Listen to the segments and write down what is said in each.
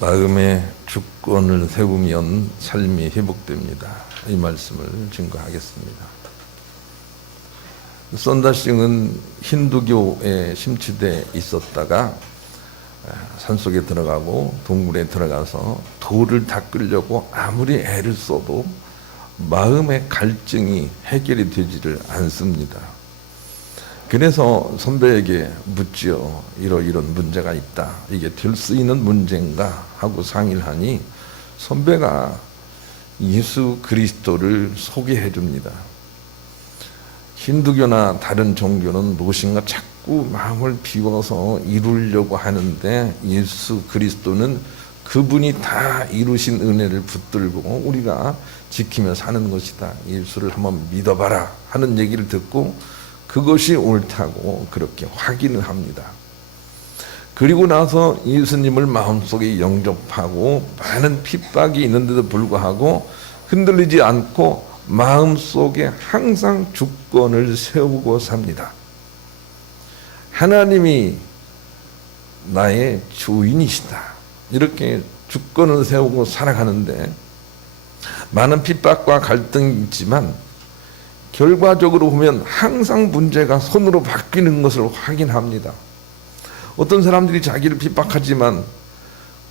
마음의 주권을 세우면 삶이 회복됩니다. 이 말씀을 증거하겠습니다. 썬다싱은 힌두교에 심취돼 있었다가 산속에 들어가고 동굴에 들어가서 돌을 닦으려고 아무리 애를 써도 마음의 갈증이 해결이 되지를 않습니다. 그래서 선배에게 묻지요. 이런 문제가 있다. 이게 될 수 있는 문제인가 하고 상의를 하니 선배가 예수 그리스도를 소개해 줍니다. 힌두교나 다른 종교는 무엇인가 자꾸 마음을 비워서 이루려고 하는데 예수 그리스도는 그분이 다 이루신 은혜를 붙들고 우리가 지키며 사는 것이다. 예수를 한번 믿어봐라 하는 얘기를 듣고 그것이 옳다고 그렇게 확인을 합니다. 그리고 나서 예수님을 마음속에 영접하고 많은 핍박이 있는데도 불구하고 흔들리지 않고 마음속에 항상 주권을 세우고 삽니다. 하나님이 나의 주인이시다. 이렇게 주권을 세우고 살아가는데 많은 핍박과 갈등이 있지만 결과적으로 보면 항상 문제가 손으로 바뀌는 것을 확인합니다. 어떤 사람들이 자기를 핍박하지만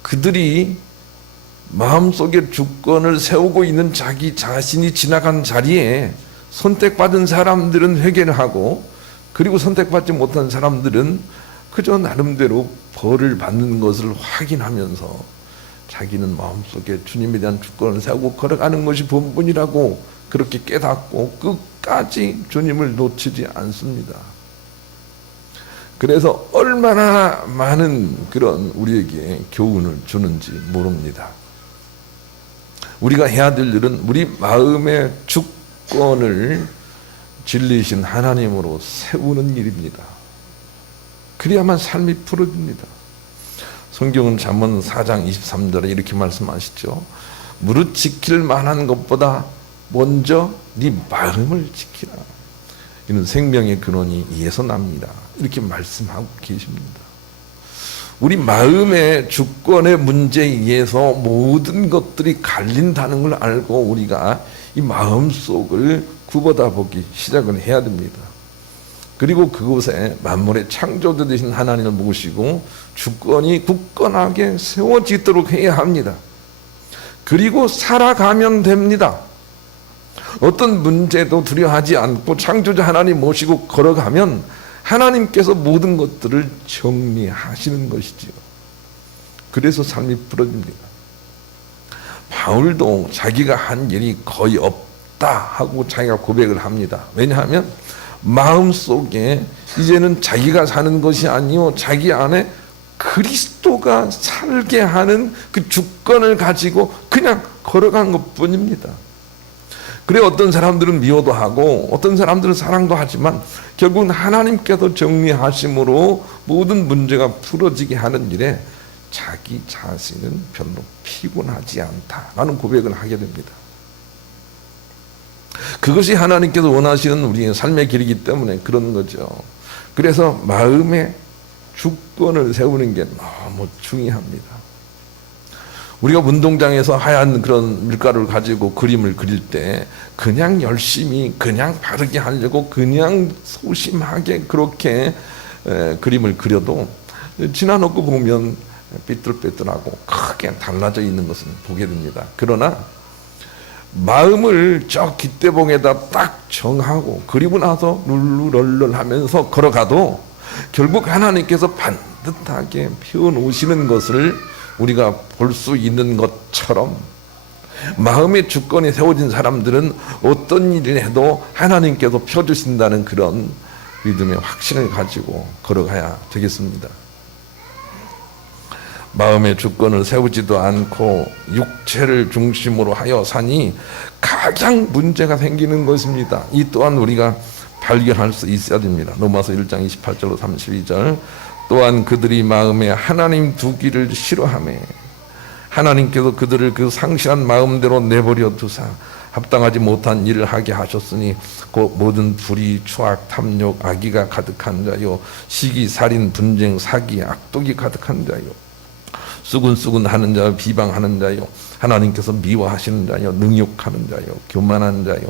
그들이 마음속에 주권을 세우고 있는 자기 자신이 지나간 자리에 선택받은 사람들은 회개를 하고 그리고 선택받지 못한 사람들은 그저 나름대로 벌을 받는 것을 확인하면서 자기는 마음속에 주님에 대한 주권을 세우고 걸어가는 것이 본분이라고 그렇게 깨닫고 끝까지 주님을 놓치지 않습니다. 그래서 얼마나 많은 그런 우리에게 교훈을 주는지 모릅니다. 우리가 해야 될 일은 우리 마음의 주권을 진리이신 하나님으로 세우는 일입니다. 그래야만 삶이 풀어집니다. 성경은 잠언 4장 23절에 이렇게 말씀하시죠. 무릇 지킬 만한 것보다 먼저 네 마음을 지키라. 이는 생명의 근원이 이에서 납니다. 이렇게 말씀하고 계십니다. 우리 마음의 주권의 문제에 의해서 모든 것들이 갈린다는 걸 알고 우리가 이 마음속을 굽어다 보기 시작을 해야 됩니다. 그리고 그곳에 만물의 창조주 되신 하나님을 모시고 주권이 굳건하게 세워지도록 해야 합니다. 그리고 살아가면 됩니다. 어떤 문제도 두려워하지 않고 창조주 하나님 모시고 걸어가면 하나님께서 모든 것들을 정리하시는 것이지요. 그래서 삶이 풀어집니다. 바울도 자기가 한 일이 거의 없다 하고 자기가 고백을 합니다. 왜냐하면 마음속에 이제는 자기가 사는 것이 아니요 자기 안에 그리스도가 살게 하는 그 주권을 가지고 그냥 걸어간 것뿐입니다. 그래 어떤 사람들은 미워도 하고 어떤 사람들은 사랑도 하지만 결국은 하나님께서 정리하심으로 모든 문제가 풀어지게 하는 일에 자기 자신은 별로 피곤하지 않다라는 고백을 하게 됩니다. 그것이 하나님께서 원하시는 우리의 삶의 길이기 때문에 그런 거죠. 그래서 마음의 주권을 세우는 게 너무 중요합니다. 우리가 운동장에서 하얀 그런 밀가루를 가지고 그림을 그릴 때 그냥 열심히 그냥 바르게 하려고 그냥 소심하게 그렇게 그림을 그려도 지나놓고 보면 삐뚤빼뚤하고 크게 달라져 있는 것은 보게 됩니다. 그러나 마음을 저 깃대봉에다 딱 정하고 그리고 나서 룰루럴럴 하면서 걸어가도 결국 하나님께서 반듯하게 펴놓으시는 것을 우리가 볼 수 있는 것처럼 마음의 주권이 세워진 사람들은 어떤 일을 해도 하나님께서 펴주신다는 그런 믿음의 확신을 가지고 걸어가야 되겠습니다. 마음의 주권을 세우지도 않고 육체를 중심으로 하여 사니 가장 문제가 생기는 것입니다. 이 또한 우리가 발견할 수 있어야 됩니다. 로마서 1장 28절로 32절 또한 그들이 마음에 하나님 두기를 싫어하매 하나님께서 그들을 그 상실한 마음대로 내버려 두사 합당하지 못한 일을 하게 하셨으니 곧 모든 불의, 추악, 탐욕, 악의가 가득한 자요 시기, 살인, 분쟁, 사기, 악독이 가득한 자요 수군수군하는 자요, 비방하는 자요, 하나님께서 미워하시는 자요, 능욕하는 자요, 교만한 자요,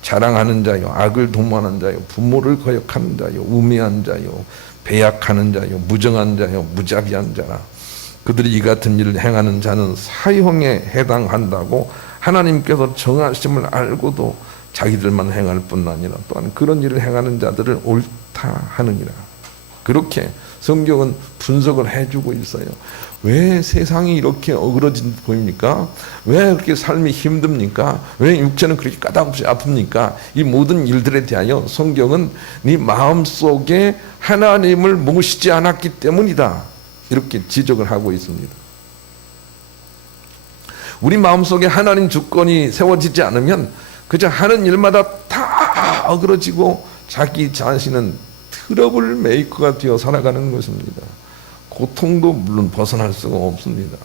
자랑하는 자요, 악을 도모하는 자요, 부모를 거역하는 자요, 우매한 자요, 배약하는 자요, 무정한 자요, 무자비한 자라. 그들이 이 같은 일을 행하는 자는 사형에 해당한다고 하나님께서 정하심을 알고도 자기들만 행할 뿐 아니라 또한 그런 일을 행하는 자들을 옳다 하느니라. 그렇게 성경은 분석을 해주고 있어요. 왜 세상이 이렇게 어그러진 보입니까? 왜 그렇게 삶이 힘듭니까? 왜 육체는 그렇게 까닭없이 아픕니까? 이 모든 일들에 대하여 성경은 네 마음속에 하나님을 모시지 않았기 때문이다, 이렇게 지적을 하고 있습니다. 우리 마음속에 하나님 주권이 세워지지 않으면 그저 하는 일마다 다 어그러지고 자기 자신은 트러블 메이커가 되어 살아가는 것입니다. 고통도 물론 벗어날 수가 없습니다.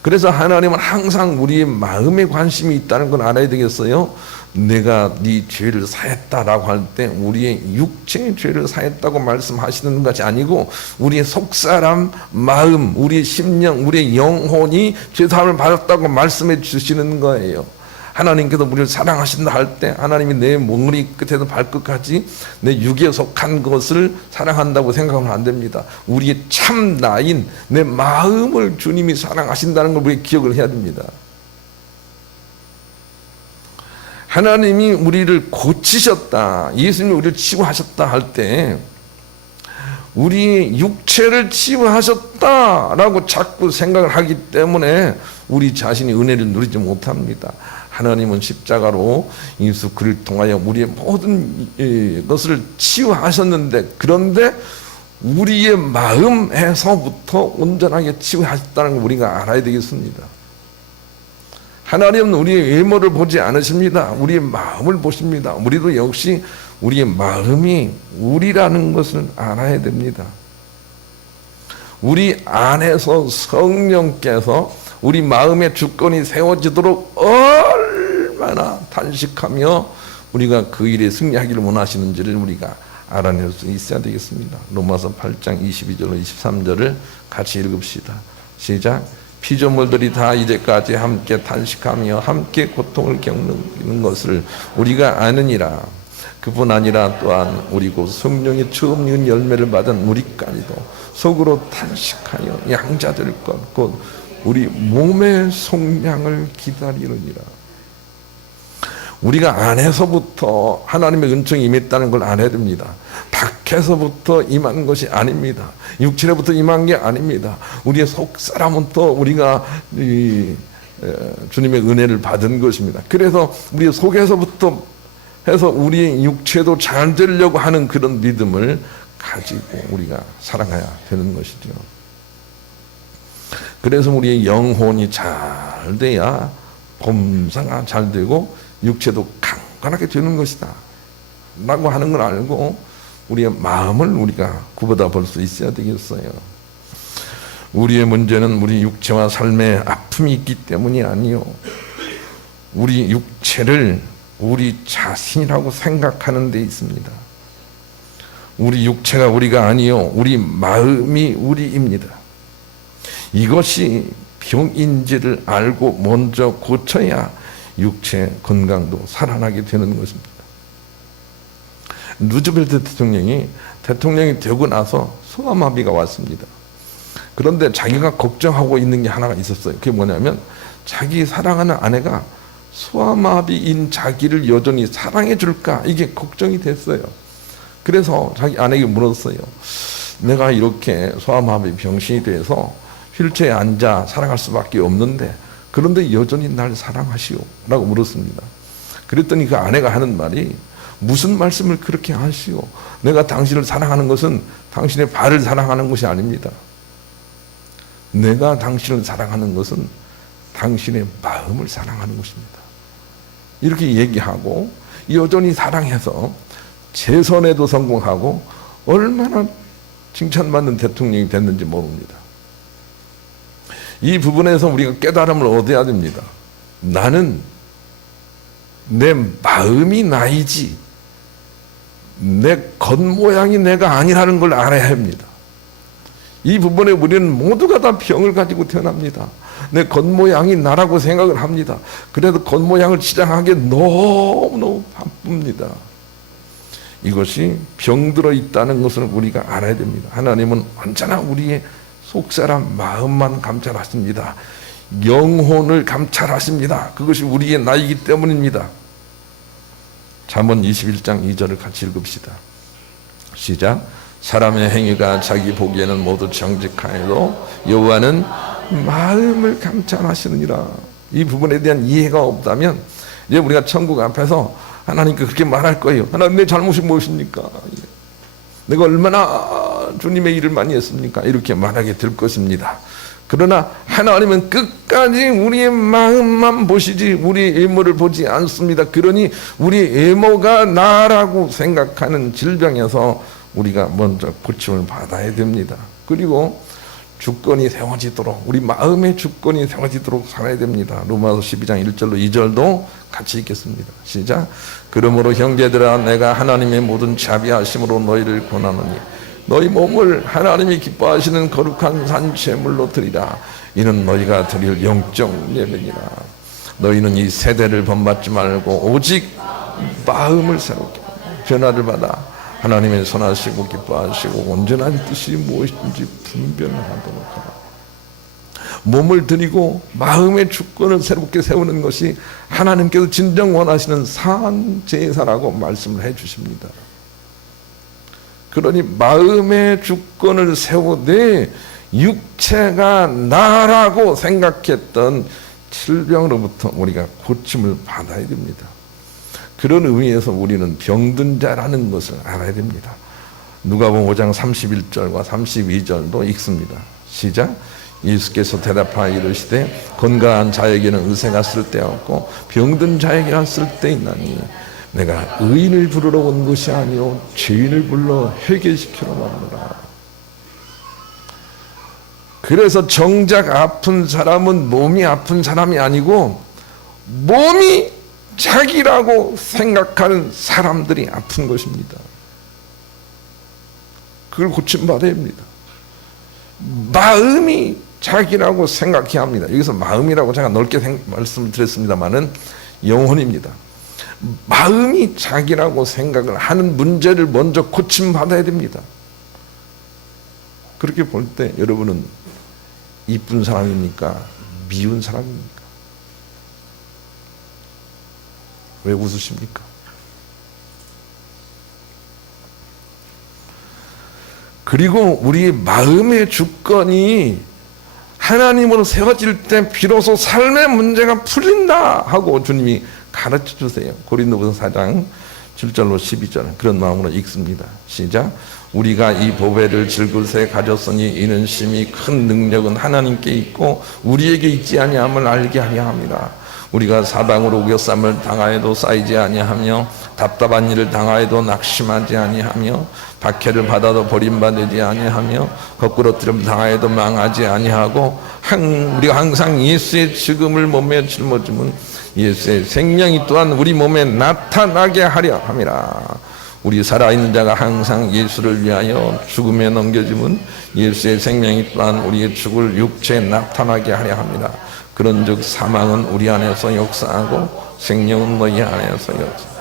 그래서 하나님은 항상 우리의 마음에 관심이 있다는 걸 알아야 되겠어요. 내가 네 죄를 사했다라고 할 때 우리의 육체의 죄를 사했다고 말씀하시는 것이 아니고 우리의 속사람, 마음, 우리의 심령, 우리의 영혼이 죄사함을 받았다고 말씀해 주시는 거예요. 하나님께서 우리를 사랑하신다 할 때 하나님이 내 머리 끝에서 발끝까지 내 육에 속한 것을 사랑한다고 생각하면 안 됩니다. 우리의 참 나인 내 마음을 주님이 사랑하신다는 걸 우리가 기억을 해야 됩니다. 하나님이 우리를 고치셨다, 예수님이 우리를 치유하셨다 할 때 우리 육체를 치유하셨다라고 자꾸 생각을 하기 때문에 우리 자신이 은혜를 누리지 못합니다. 하나님은 십자가로 예수 그리스도를 통하여 우리의 모든 것을 치유하셨는데, 그런데 우리의 마음에서부터 온전하게 치유하셨다는 걸 우리가 알아야 되겠습니다. 하나님은 우리의 외모를 보지 않으십니다. 우리의 마음을 보십니다. 우리도 역시 우리의 마음이 우리라는 것을 알아야 됩니다. 우리 안에서 성령께서 우리 마음의 주권이 세워지도록 얼마나 단식하며 우리가 그 일에 승리하기를 원하시는지를 우리가 알아낼 수 있어야 되겠습니다. 로마서 8장 22절로 23절을 같이 읽읍시다. 시작. 피조물들이 다 이제까지 함께 탄식하며 함께 고통을 겪는 것을 우리가 아느니라. 그뿐 아니라 또한 우리 곧 성령의 처음 익은 열매를 받은 우리까지도 속으로 탄식하여 양자될 것 곧 우리 몸의 속량을 기다리느니라. 우리가 안에서부터 하나님의 은총이 임했다는 걸 알아야 됩니다. 밖에서부터 임한 것이 아닙니다. 육체로부터 임한 게 아닙니다. 우리의 속사람부터 우리가 주님의 은혜를 받은 것입니다. 그래서 우리 속에서부터 해서 우리의 육체도 잘 되려고 하는 그런 믿음을 가지고 우리가 살아가야 되는 것이죠. 그래서 우리의 영혼이 잘 돼야 범사가 잘 되고 육체도 강건하게 되는 것이다 라고 하는 걸 알고 우리의 마음을 우리가 굽어다 볼 수 있어야 되겠어요. 우리의 문제는 우리 육체와 삶에 아픔이 있기 때문이 아니요, 우리 육체를 우리 자신이라고 생각하는 데 있습니다. 우리 육체가 우리가 아니요, 우리 마음이 우리입니다. 이것이 병인지를 알고 먼저 고쳐야 육체 건강도 살아나게 되는 것입니다. 루즈벨트 대통령이 되고 나서 소아마비가 왔습니다. 그런데 자기가 걱정하고 있는 게 하나가 있었어요. 그게 뭐냐면 자기 사랑하는 아내가 소아마비인 자기를 여전히 사랑해 줄까, 이게 걱정이 됐어요. 그래서 자기 아내에게 물었어요. 내가 이렇게 소아마비 병신이 돼서 휠체어에 앉아 살아갈 수밖에 없는데 그런데 여전히 날 사랑하시오 라고 물었습니다. 그랬더니 그 아내가 하는 말이, 무슨 말씀을 그렇게 하시오? 내가 당신을 사랑하는 것은 당신의 발을 사랑하는 것이 아닙니다. 내가 당신을 사랑하는 것은 당신의 마음을 사랑하는 것입니다. 이렇게 얘기하고 여전히 사랑해서 재선에도 성공하고 얼마나 칭찬받는 대통령이 됐는지 모릅니다. 이 부분에서 우리가 깨달음을 얻어야 됩니다. 나는 내 마음이 나이지 내 겉모양이 내가 아니라는 걸 알아야 합니다. 이 부분에 우리는 모두가 다 병을 가지고 태어납니다. 내 겉모양이 나라고 생각을 합니다. 그래도 겉모양을 치장하기에 너무너무 바쁩니다. 이것이 병들어 있다는 것을 우리가 알아야 됩니다. 하나님은 언제나 우리의 속사람 마음만 감찰하십니다. 영혼을 감찰하십니다. 그것이 우리의 나이기 때문입니다. 잠언 21장 2절을 같이 읽읍시다. 시작. 사람의 행위가 자기 보기에는 모두 정직하여도 여호와는 마음을 감찰하시느니라. 이 부분에 대한 이해가 없다면 이제 우리가 천국 앞에서 하나님께 그렇게 말할 거예요. 하나님, 내 잘못이 무엇입니까? 내가 얼마나 주님의 일을 많이 했습니까? 이렇게 말하게 될 것입니다. 그러나 하나님은 끝까지 우리의 마음만 보시지 우리의 외모를 보지 않습니다. 그러니 우리 외모가 나라고 생각하는 질병에서 우리가 먼저 고침을 받아야 됩니다. 그리고 주권이 세워지도록, 우리 마음의 주권이 세워지도록 살아야 됩니다. 로마서 12장 1절로 2절도 같이 읽겠습니다. 시작. 그러므로 형제들아, 내가 하나님의 모든 자비하심으로 너희를 권하노니 너희 몸을 하나님이 기뻐하시는 거룩한 산 제물로 드리라. 이는 너희가 드릴 영적 예배니라. 너희는 이 세대를 본받지 말고 오직 마음을 새롭게 변화를 받아 하나님의 선하시고 기뻐하시고 온전한 뜻이 무엇인지 분별하도록 하라. 몸을 드리고 마음의 주권을 새롭게 세우는 것이 하나님께서 진정 원하시는 산 제사라고 말씀을 해 주십니다. 그러니 마음의 주권을 세우되 육체가 나라고 생각했던 질병으로부터 우리가 고침을 받아야 됩니다. 그런 의미에서 우리는 병든 자라는 것을 알아야 됩니다. 누가복음 5장 31절과 32절도 읽습니다. 시작. 예수께서 대답하여 이르시되 건강한 자에게는 의사가 쓸데없고 병든 자에게는 쓸데있나니 내가 의인을 부르러 온 것이 아니요 죄인을 불러 회개시키러 왔노라. 그래서 정작 아픈 사람은 몸이 아픈 사람이 아니고 몸이 자기라고 생각하는 사람들이 아픈 것입니다. 그걸 고침받아야 합니다. 마음이 자기라고 생각해야 합니다. 여기서 마음이라고 제가 넓게 말씀을 드렸습니다마는 영혼입니다. 마음이 자기라고 생각을 하는 문제를 먼저 고침받아야 됩니다. 그렇게 볼 때 여러분은 이쁜 사람입니까? 미운 사람입니까? 왜 웃으십니까? 그리고 우리 마음의 주권이 하나님으로 세워질 때 비로소 삶의 문제가 풀린다 하고 주님이 가르쳐 주세요. 고린도전서 4장 7절로 12절 그런 마음으로 읽습니다. 시작. 우리가 이 보배를 질그릇에 가졌으니 이는 심히 큰 능력은 하나님께 있고 우리에게 있지 아니함을 알게 하려 함이라. 우리가 사방으로 우겨쌈을 당하여도 쌓이지 아니하며 답답한 일을 당하여도 낙심하지 아니하며 박해를 받아도 버림받지 아니하며 거꾸로뜨림 당하여도 망하지 아니하고 우리가 항상 예수의 죽음을 몸에 짊어지면 예수의 생명이 또한 우리 몸에 나타나게 하려 함이라. 우리 살아있는 자가 항상 예수를 위하여 죽음에 넘겨지면 예수의 생명이 또한 우리의 죽을 육체에 나타나게 하려 합니다. 그런즉 사망은 우리 안에서 역사하고 생명은 너희 안에서 역사하고.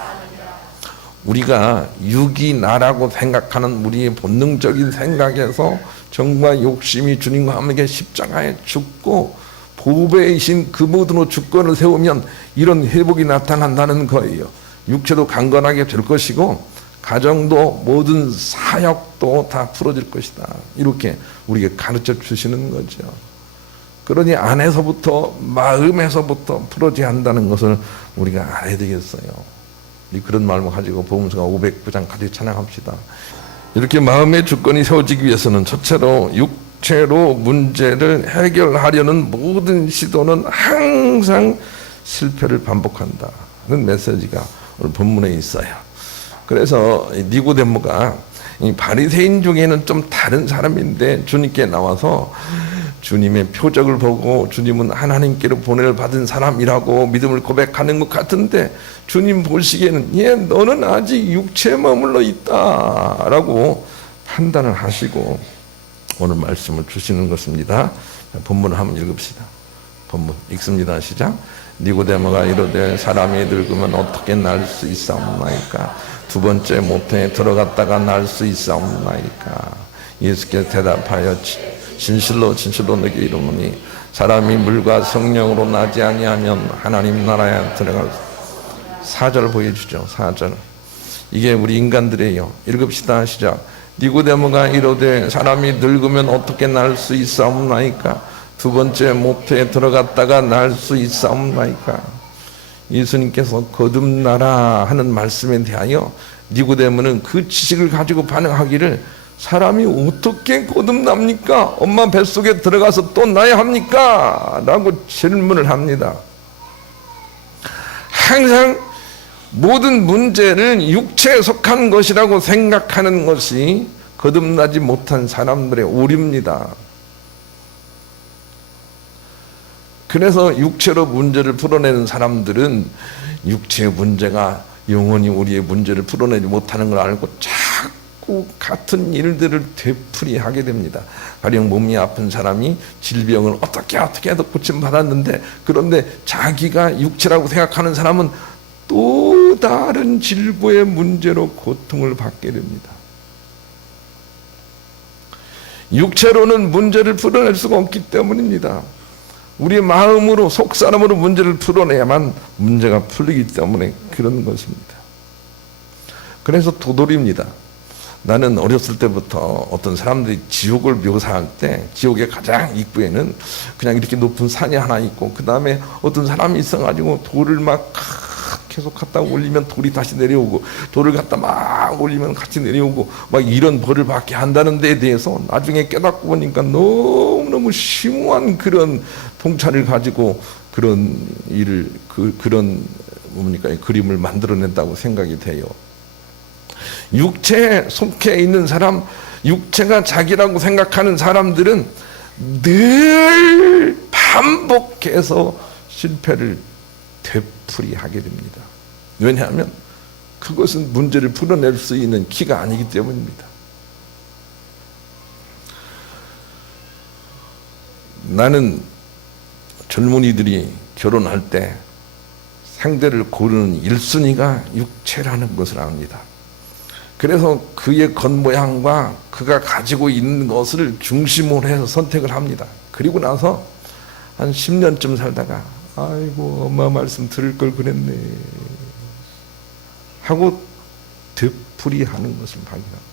우리가 육이 나라고 생각하는 우리의 본능적인 생각에서 정말 욕심이 주님과 함께 십자가에 죽고 보배이신 그 모든 주권을 세우면 이런 회복이 나타난다는 거예요. 육체도 강건하게 될 것이고 가정도 모든 사역도 다 풀어질 것이다. 이렇게 우리에게 가르쳐 주시는 거죠. 그러니 안에서부터 마음에서부터 풀어져야 한다는 것을 우리가 알아야 되겠어요. 그런 마음을 가지고 복음서가 509장 같이 찬양합시다. 이렇게 마음의 주권이 세워지기 위해서는 첫째로 육체로 문제를 해결하려는 모든 시도는 항상 실패를 반복한다는 메시지가 오늘 본문에 있어요. 그래서 니고데모가 바리새인 중에는 좀 다른 사람인데 주님께 나와서 주님의 표적을 보고 주님은 하나님께로 보내를 받은 사람이라고 믿음을 고백하는 것 같은데 주님 보시기에는 너는 아직 육체에 머물러 있다라고 판단을 하시고 오늘 말씀을 주시는 것입니다. 본문을 한번 읽읍시다. 본문 읽습니다. 시작. 니고데모가 이르되 사람이 늙으면 어떻게 날 수 있사옵나이까? 두 번째 모태에 들어갔다가 날 수 있사옵나이까? 예수께서 대답하여 진실로 진실로 너희에게 이르노니 사람이 물과 성령으로 나지 아니하면 하나님 나라에 들어갈 수. 4절 보여주죠. 4절. 이게 우리 인간들이에요. 읽읍시다. 시작. 니고데모가 이르되 사람이 늙으면 어떻게 날 수 있사옵나이까? 두 번째 모태에 들어갔다가 날 수 있사옵나이까? 예수님께서 거듭나라 하는 말씀에 대하여 니고데모는 그 지식을 가지고 반응하기를 사람이 어떻게 거듭납니까? 엄마 뱃속에 들어가서 또 나야 합니까? 라고 질문을 합니다. 항상 모든 문제를 육체에 속한 것이라고 생각하는 것이 거듭나지 못한 사람들의 오류입니다. 그래서 육체로 문제를 풀어내는 사람들은 육체의 문제가 영원히 우리의 문제를 풀어내지 못하는 걸 알고 자꾸 같은 일들을 되풀이하게 됩니다. 가령 몸이 아픈 사람이 질병을 어떻게 해도 고침받았는데, 그런데 자기가 육체라고 생각하는 사람은 또 다른 질고의 문제로 고통을 받게 됩니다. 육체로는 문제를 풀어낼 수가 없기 때문입니다. 우리의 마음으로, 속사람으로 문제를 풀어내야만 문제가 풀리기 때문에 그런 것입니다. 그래서 도돌입니다. 나는 어렸을 때부터 어떤 사람들이 지옥을 묘사할 때 지옥의 가장 입구에는 그냥 이렇게 높은 산이 하나 있고, 그 다음에 어떤 사람이 있어가지고 돌을 막 계속 갖다 올리면 돌이 다시 내려오고, 돌을 갖다 막 올리면 같이 내려오고, 막 이런 벌을 받게 한다는 데에 대해서 나중에 깨닫고 보니까 너무너무 심오한 그런 통찰을 가지고 그런 일을, 그런 뭡니까, 그림을 만들어낸다고 생각이 돼요. 육체에 속해 있는 사람, 육체가 자기라고 생각하는 사람들은 늘 반복해서 실패를 되풀이하게 됩니다. 왜냐하면 그것은 문제를 풀어낼 수 있는 키가 아니기 때문입니다. 나는 젊은이들이 결혼할 때 상대를 고르는 1순위가 육체라는 것을 압니다. 그래서 그의 겉모양과 그가 가지고 있는 것을 중심으로 해서 선택을 합니다. 그리고 나서 한 10년쯤 살다가 아이고 엄마 말씀 들을 걸 그랬네 하고 되풀이하는 것을 발견합니다.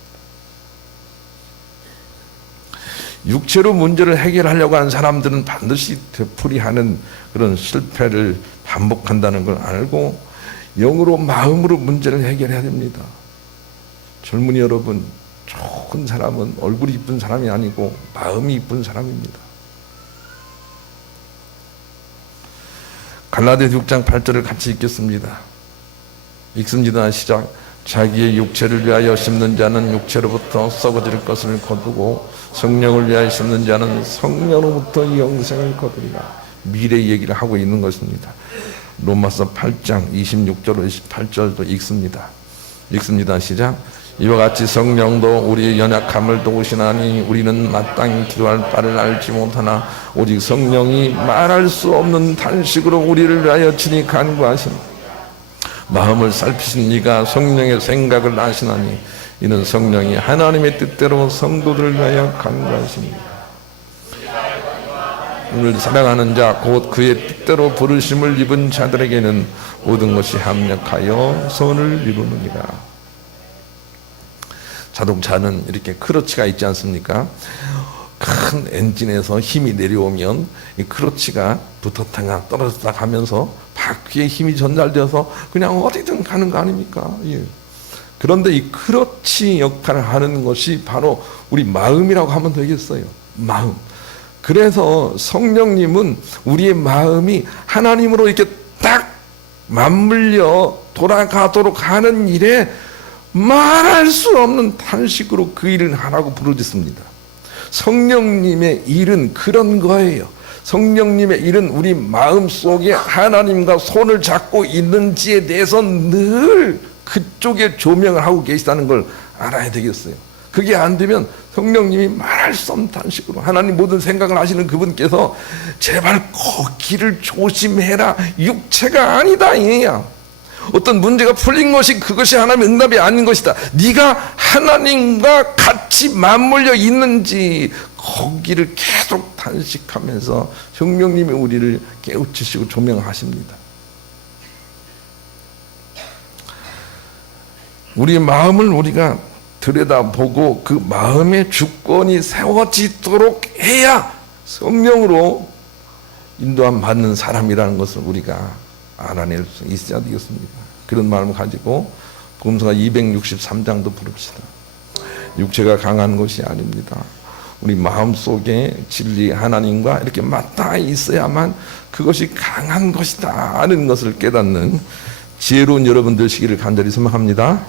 육체로 문제를 해결하려고 하는 사람들은 반드시 되풀이하는 그런 실패를 반복한다는 걸 알고 영으로, 마음으로 문제를 해결해야 됩니다. 젊은이 여러분, 좋은 사람은 얼굴이 이쁜 사람이 아니고 마음이 이쁜 사람입니다. 갈라디아서 6장 8절을 같이 읽겠습니다. 읽습니다. 시작. 자기의 육체를 위하여 심는 자는 육체로부터 썩어질 것을 거두고 성령을 위하여 심는 자는 성령으로부터 영생을 거두리라. 미래 얘기를 하고 있는 것입니다. 로마서 8장 26절 28절도 읽습니다. 읽습니다. 시작. 이와 같이 성령도 우리의 연약함을 도우시나니 우리는 마땅히 기도할 바를 알지 못하나 오직 성령이 말할 수 없는 탄식으로 우리를 위하여 친히 간구하시니 마음을 살피신 이가 성령의 생각을 아시나니 이는 성령이 하나님의 뜻대로 성도들을 위하여 간구하십니다. 오늘 사랑하는 자 곧 그의 뜻대로 부르심을 입은 자들에게는 모든 것이 합력하여 선을 이루느니라. 자동차는 이렇게 크러치가 있지 않습니까? 큰 엔진에서 힘이 내려오면 이 크러치가 붙었다가 떨어졌다 가면서 바퀴에 힘이 전달되어서 그냥 어디든 가는 거 아닙니까? 예. 그런데 이 크러치 역할을 하는 것이 바로 우리 마음이라고 하면 되겠어요. 마음. 그래서 성령님은 우리의 마음이 하나님으로 이렇게 딱 맞물려 돌아가도록 하는 일에 말할 수 없는 탄식으로 그 일을 하라고 부르짖습니다. 성령님의 일은 그런 거예요. 성령님의 일은 우리 마음속에 하나님과 손을 잡고 있는지에 대해서 늘 그쪽에 조명을 하고 계시다는 걸 알아야 되겠어요. 그게 안 되면 성령님이 말할 수 없는 단식으로 하나님 모든 생각을 하시는 그분께서 제발 걷기를 조심해라, 육체가 아니다 이야. 어떤 문제가 풀린 것이 그것이 하나님의 응답이 아닌 것이다. 네가 하나님과 같이 맞물려 있는지 거기를 계속 단식하면서 성령님이 우리를 깨우치시고 조명하십니다. 우리 마음을 우리가 들여다보고 그 마음의 주권이 세워지도록 해야 성령으로 인도함 받는 사람이라는 것을 우리가 알아낼 수 있어야 되겠습니다. 그런 마음을 가지고 복음서가 263장도 부릅시다. 육체가 강한 것이 아닙니다. 우리 마음속에 진리 하나님과 이렇게 맞닿아 있어야만 그것이 강한 것이다 하는 것을 깨닫는 지혜로운 여러분 되시기를 간절히 소망합니다.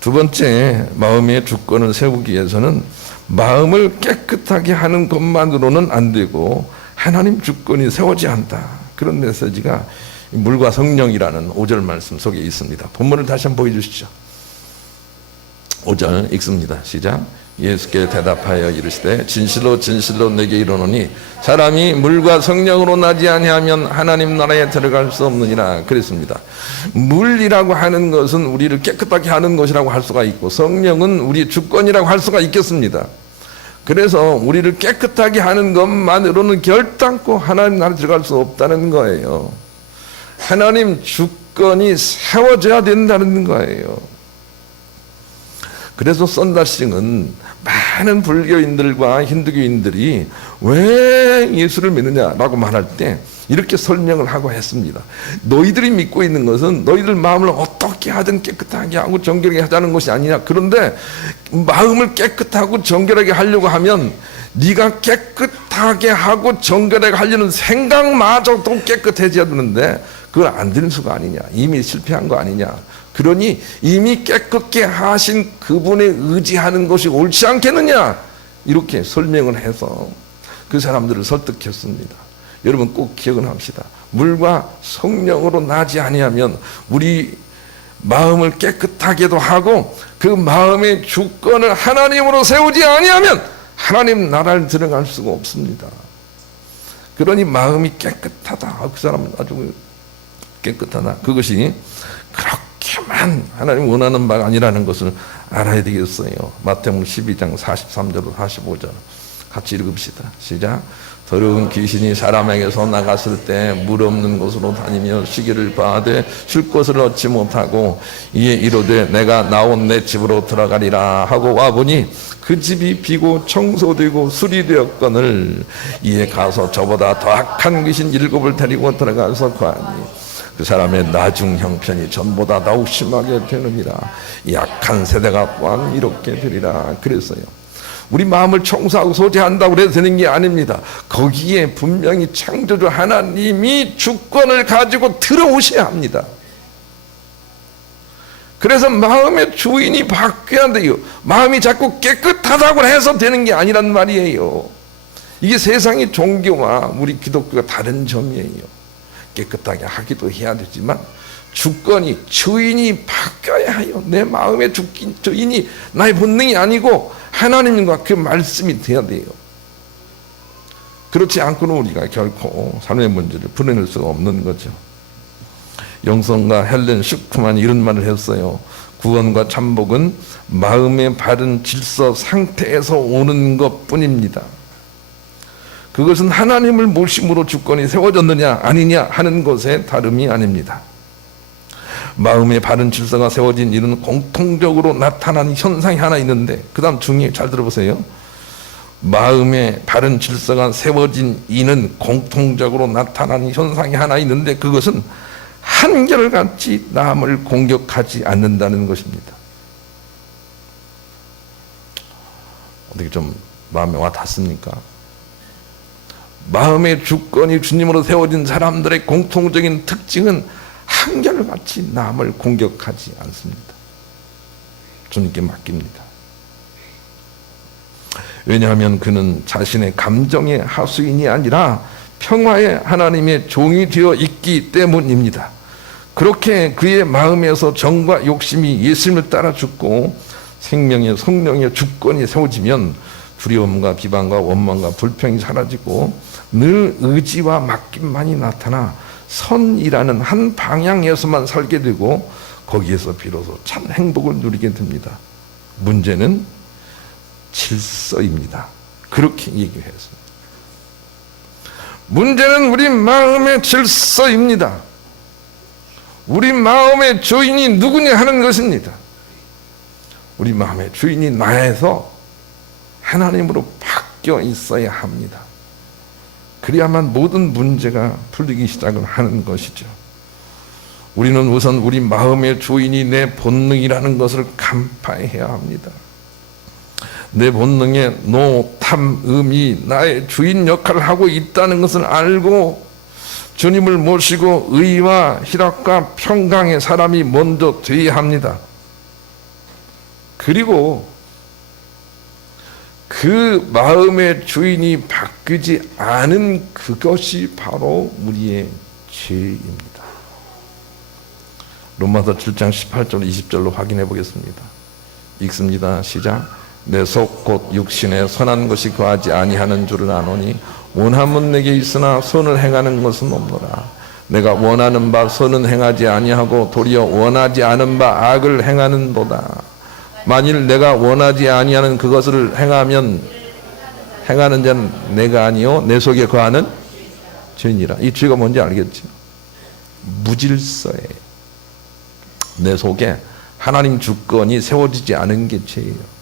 두 번째, 마음의 주권을 세우기 위해서는 마음을 깨끗하게 하는 것만으로는 안 되고 하나님 주권이 세워져야 한다. 그런 메시지가 물과 성령이라는 5절 말씀 속에 있습니다. 본문을 다시 한번 보여주시죠. 5절 읽습니다. 시작. 예수께 대답하여 이르시되 진실로 진실로 내게 이르노니 사람이 물과 성령으로 나지 아니하면 하나님 나라에 들어갈 수 없느니라 그랬습니다. 물이라고 하는 것은 우리를 깨끗하게 하는 것이라고 할 수가 있고 성령은 우리의 주권이라고 할 수가 있겠습니다. 그래서 우리를 깨끗하게 하는 것만으로는 결단코 하나님 나라에 들어갈 수 없다는 거예요. 하나님 주권이 세워져야 된다는 거예요. 그래서 썬다싱은 많은 불교인들과 힌두교인들이 왜 예수를 믿느냐라고 말할 때 이렇게 설명을 하고 했습니다. 너희들이 믿고 있는 것은 너희들 마음을 어떻게 하든 깨끗하게 하고 정결하게 하자는 것이 아니냐. 그런데 마음을 깨끗하고 정결하게 하려고 하면 네가 깨끗하게 하고 정결하게 하려는 생각마저도 깨끗해져야 되는데 그걸 안 되는 수가 아니냐. 이미 실패한 거 아니냐. 그러니 이미 깨끗게 하신 그분에 의지하는 것이 옳지 않겠느냐. 이렇게 설명을 해서 그 사람들을 설득했습니다. 여러분 꼭 기억을 합시다. 물과 성령으로 나지 아니하면 우리 마음을 깨끗하게도 하고 그 마음의 주권을 하나님으로 세우지 아니하면 하나님 나라를 들어갈 수가 없습니다. 그러니 마음이 깨끗하다. 그 사람은 아주 깨끗하다. 그것이 그렇게만 하나님 원하는 바가 아니라는 것을 알아야 되겠어요. 마태복음 12장 43절로 45절 같이 읽읍시다. 시작. 더러운 귀신이 사람에게서 나갔을 때 물 없는 곳으로 다니며 시기를 봐하되 쉴 곳을 얻지 못하고 이에 이르되 내가 나온 내 집으로 들어가리라 하고 와보니 그 집이 비고 청소되고 수리되었거늘 이에 가서 저보다 더 악한 귀신 7을 데리고 들어가서 거하니 그 사람의 나중 형편이 전보다 더욱 심하게 되느니라. 약한 세대가 또한 이렇게 되리라 그랬어요. 우리 마음을 청소하고 소지한다고 그래도 되는 게 아닙니다. 거기에 분명히 창조주 하나님이 주권을 가지고 들어오셔야 합니다. 그래서 마음의 주인이 바뀌어야 돼요. 마음이 자꾸 깨끗하다고 해서 되는 게 아니란 말이에요. 이게 세상의 종교와 우리 기독교가 다른 점이에요. 깨끗하게 하기도 해야 되지만 주권이 주인이 바뀌어야 해요. 내 마음의 주인이 나의 본능이 아니고 하나님과 그 말씀이 돼야 돼요. 그렇지 않고는 우리가 결코 삶의 문제를 풀어낼 수가 없는 거죠. 영성과 헬렌 슈크만이 이런 말을 했어요. 구원과 참복은 마음의 바른 질서 상태에서 오는 것뿐입니다. 그것은 하나님을 모심으로 주권이 세워졌느냐 아니냐 하는 것에 다름이 아닙니다. 마음의 바른 질서가 세워진 일은 공통적으로 나타나는 현상이 하나 있는데 그 다음 중에 잘 들어보세요. 마음의 바른 질서가 세워진 이는 공통적으로 나타나는 현상이 하나 있는데 그것은 한결같이 남을 공격하지 않는다는 것입니다. 어떻게 좀 마음에 와 닿습니까? 마음의 주권이 주님으로 세워진 사람들의 공통적인 특징은 한결같이 남을 공격하지 않습니다. 주님께 맡깁니다. 왜냐하면 그는 자신의 감정의 하수인이 아니라 평화의 하나님의 종이 되어 있기 때문입니다. 그렇게 그의 마음에서 정과 욕심이 예수님을 따라 죽고 생명의 성령의 주권이 세워지면 두려움과 비방과 원망과 불평이 사라지고 늘 의지와 맡김만이 나타나 선이라는 한 방향에서만 살게 되고 거기에서 비로소 참 행복을 누리게 됩니다. 문제는 질서입니다. 그렇게 얘기했습니다. 문제는 우리 마음의 질서입니다. 우리 마음의 주인이 누구냐 하는 것입니다. 우리 마음의 주인이 나에서 하나님으로 바뀌어 있어야 합니다. 그래야만 모든 문제가 풀리기 시작을 하는 것이죠. 우리는 우선 우리 마음의 주인이 내 본능이라는 것을 간파해야 합니다. 내 본능에 노, 탐, 음이 나의 주인 역할을 하고 있다는 것을 알고 주님을 모시고 의와 희락과 평강의 사람이 먼저 되어야 합니다. 그리고 그 마음의 주인이 바뀌지 않은 그것이 바로 우리의 죄입니다. 로마서 7장 18절 20절로 확인해 보겠습니다. 읽습니다. 시작. 내 속 곧 육신에 선한 것이 거하지 아니하는 줄을 아노니 원함은 내게 있으나 선을 행하는 것은 없노라. 내가 원하는 바 선은 행하지 아니하고 도리어 원하지 않은 바 악을 행하는도다. 만일 내가 원하지 아니하는 그것을 행하는 자는 내가 아니요 내 속에 거하는 죄니라. 이 죄가 뭔지 알겠죠? 무질서예요. 내 속에 하나님 주권이 세워지지 않은 게 죄예요.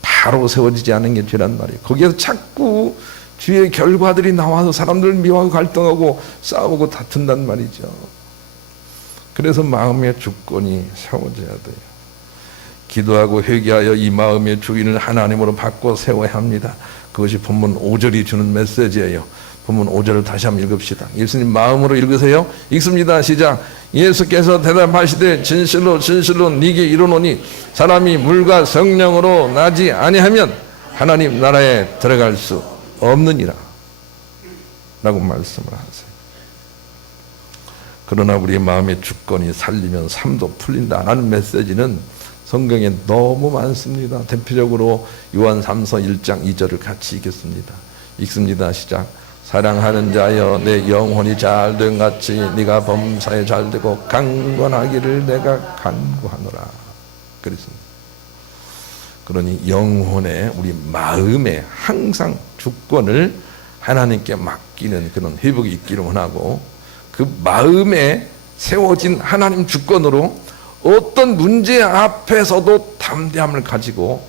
바로 세워지지 않은 게 죄란 말이에요. 거기에서 자꾸 주의 결과들이 나와서 사람들을 미워하고 갈등하고 싸우고 다툰단 말이죠. 그래서 마음의 주권이 세워져야 돼요. 기도하고 회개하여 이 마음의 주인을 하나님으로 바꿔 세워야 합니다. 그것이 본문 5절이 주는 메시지예요. 본문 5절을 다시 한번 읽읍시다. 예수님 마음으로 읽으세요. 읽습니다. 시작. 예수께서 대답하시되 진실로 진실로 네게 이르노니 사람이 물과 성령으로 나지 아니하면 하나님 나라에 들어갈 수 없느니라 라고 말씀을 하세요. 그러나 우리의 마음의 주권이 살리면 삶도 풀린다라는 메시지는 성경에 너무 많습니다. 대표적으로 요한 3서 1장 2절을 같이 읽겠습니다. 읽습니다. 시작. 사랑하는 자여 내 영혼이 잘된 같이 네가 범사에 잘되고 강건하기를 내가 간구하노라. 그랬습니다. 그러니 영혼의 우리 마음에 항상 주권을 하나님께 맡기는 그런 회복이 있기를 원하고 그 마음에 세워진 하나님 주권으로 어떤 문제 앞에서도 담대함을 가지고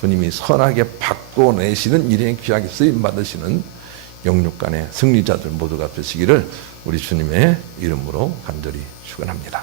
주님이 선하게 바꿔내시는 일에 귀하게 쓰임 받으시는 영육간의 승리자들 모두가 되시기를 우리 주님의 이름으로 간절히 축원합니다.